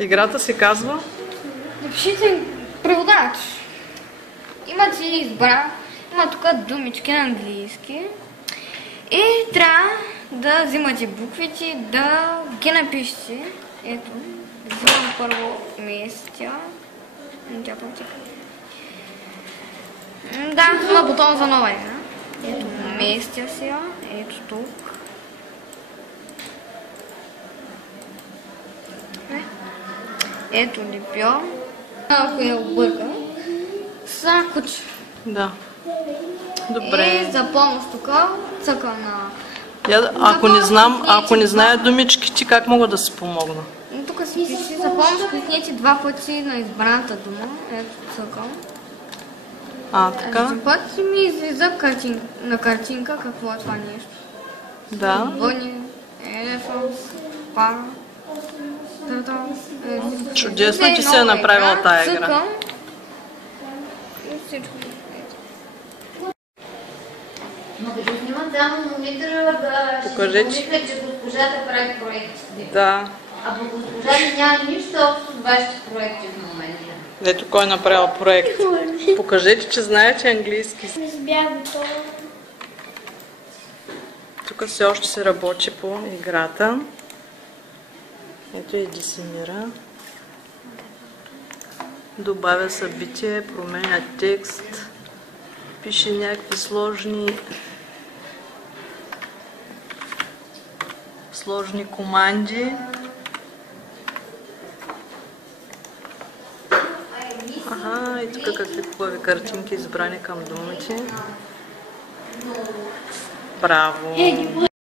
Играта се казва? Напишете преводач. Имате си избра. Има тук думички на английски. И трябва да взимате буквите, да ги напишете. Ето. Взимам първо местя. Да, има бутон за нова игра. Ето, местя си. Ето тук. Ето лепя. Ако я обърка. Са куче. Да. Добре. И за помощ тук цъка на... Ако не зная думичките, как мога да си помогна? Тук си пише за помощ, кликнете два пъти на избраната дума. Ето цъкам. Така? Един път ми излиза на картинка какво е това нещо. Да. Бъни, елефант, пара, търтъл. Чудесно, че си е направила тая игра. Цъкам. И всичко. Но като снимат само монитора, Покажи, ще си помисля, че госпожата прави проектите. Да. А по госпожата няма нищо общо с вашите проекти в момента. Ето кой е направил проект. Покажете, че знаете английски. Тук все още се работи по играта. Ето и Десимира. Добавя събитие, променя текст, пише някакви сложни команди. И тук какви хубави картинки избрани към думите. Браво!